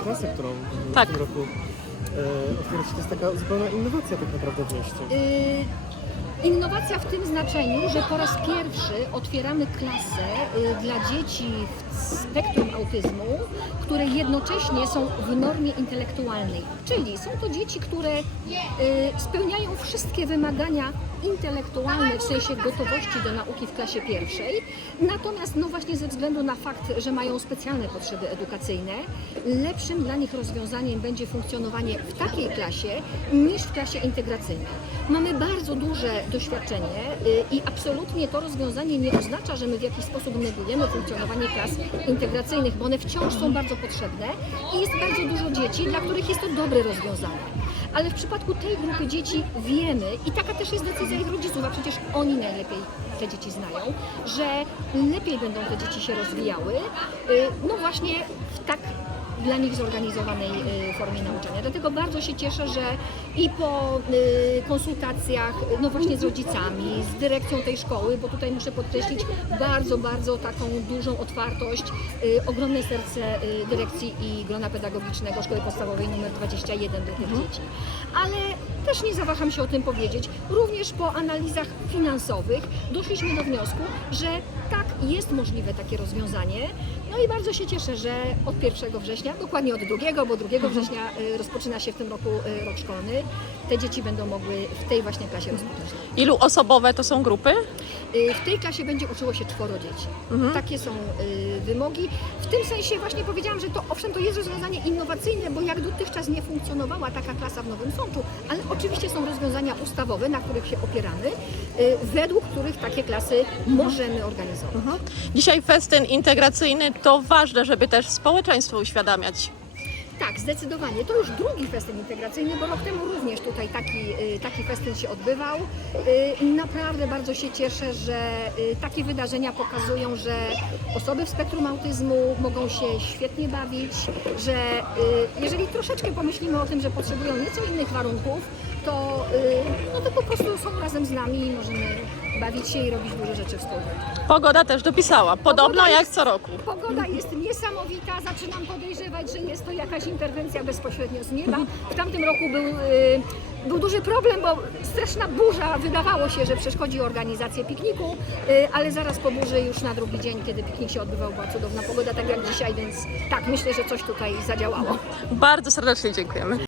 klasę, którą Tak. w tym roku e. To jest taka zupełna innowacja tak naprawdę w mieście. Y, Innowacja w tym znaczeniu, że po raz pierwszy otwieramy klasę y, dla dzieci w spektrum autyzmu, które jednocześnie są w normie intelektualnej. Czyli są to dzieci, które y, spełniają wszystkie wymagania intelektualne, w sensie gotowości do nauki w klasie pierwszej. Natomiast no właśnie ze względu na fakt, że mają specjalne potrzeby edukacyjne, lepszym dla nich rozwiązaniem będzie funkcjonowanie w takiej klasie niż w klasie integracyjnej. Mamy bardzo duże doświadczenie y, i absolutnie to rozwiązanie nie oznacza, że my w jakiś sposób negujemy funkcjonowanie klas integracyjnych, bo one wciąż są bardzo potrzebne i jest bardzo dużo dzieci, dla których jest to dobre rozwiązanie. Ale w przypadku tej grupy dzieci wiemy, i taka też jest decyzja ich rodziców, a przecież oni najlepiej te dzieci znają, że lepiej będą te dzieci się rozwijały, y, no właśnie w tak dla nich zorganizowanej y, formie nauczania. Dlatego bardzo się cieszę, że i po y, konsultacjach, no właśnie z rodzicami, z dyrekcją tej szkoły, bo tutaj muszę podkreślić bardzo, bardzo taką dużą otwartość, y, ogromne serce dyrekcji i grona pedagogicznego Szkoły Podstawowej nr 21 do tych dzieci. Ale też nie zawaham się o tym powiedzieć. Również po analizach finansowych doszliśmy do wniosku, że tak, jest możliwe takie rozwiązanie. No i bardzo się cieszę, że od 1 września, dokładnie od 2, bo 2 września y, rozpoczyna się w tym roku y, rok szkolny, te dzieci będą mogły w tej właśnie klasie rozpocząć. Ilu osobowe to są grupy? Y, W tej klasie będzie uczyło się czworo dzieci. Takie są wymogi. W tym sensie właśnie powiedziałam, że to owszem, to jest rozwiązanie innowacyjne, bo jak dotychczas nie funkcjonowała taka klasa w Nowym Sączu, ale oczywiście są rozwiązania ustawowe, na których się opieramy, y, według których takie klasy możemy organizować. Dzisiaj festyn integracyjny to ważne, żeby też społeczeństwo uświadamiać. Tak, zdecydowanie. To już drugi festyn integracyjny, bo rok temu również tutaj taki, y, taki festyn się odbywał. Y, Naprawdę bardzo się cieszę, że y, takie wydarzenia pokazują, że osoby w spektrum autyzmu mogą się świetnie bawić, że jeżeli troszeczkę pomyślimy o tym, że potrzebują nieco innych warunków, to, y, no to po prostu są razem z nami i możemy bawić się i robić duże rzeczy wspólnie. Pogoda też dopisała, podobno Pogoda jak jest- co roku. Pogoda jest niesamowita, zaczynam podejrzewać, że jest to jakaś interwencja bezpośrednio z nieba. W tamtym roku był, y, był duży problem, bo straszna burza, wydawało się, że przeszkodzi organizację pikniku, y, ale zaraz po burzy już na drugi dzień, kiedy piknik się odbywał, była cudowna pogoda, tak jak dzisiaj, więc tak, myślę, że coś tutaj zadziałało. Bardzo serdecznie dziękujemy.